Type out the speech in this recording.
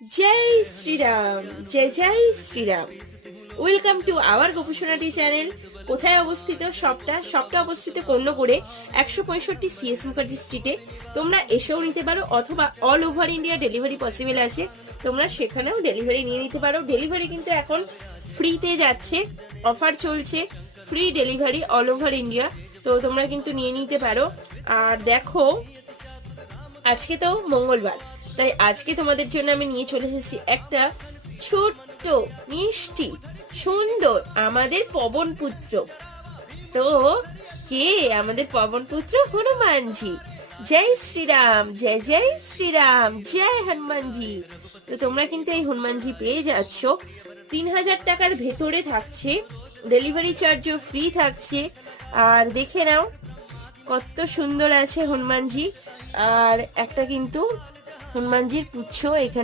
জয় শ্রীরাম, জয় জয় Shriram. Welcome to our গোপুসোনাটি চ্যানেল। কোথায় অবস্থিত শপটা অবস্থিত কন্যকুড়ে 165 CS মুখার্জি স্ট্রিটে। তোমরা এসেও নিতে পারো অথবা all over India delivery possible আছে, তোমরা সেখানেও ডেলিভারি নিয়ে নিতে পারো। ডেলিভারি কিন্তু এখন ফ্রিতে যাচ্ছে, অফার চলছে, free delivery all over India. তো তোমরা কিন্তু নিয়ে নিতে পারো। আর দেখো, আজকে তো মঙ্গলবার, তাই আজকে তোমাদের জন্য আমি নিয়ে চলে এসেছি একটা ছোট্ট মিষ্টি সুন্দর আমাদের পবন পুত্র। তো কে আমাদের পবন পুত্র? হনুমানজি। জয় শ্রীরাম, জয় জয় শ্রীরাম, জয় হনুমানজি। তো তোমরা কিন্তু এই হনুমানজি পেয়ে যাচ্ছ। 3000 টাকার ভেতরে থাকছে, ডেলিভারি চার্জও ফ্রি থাকছে। আর দেখে নাও কত সুন্দর আছে হনুমানজি। আর একটা কিন্তু হনুমানজির পুচ্ছ এখানে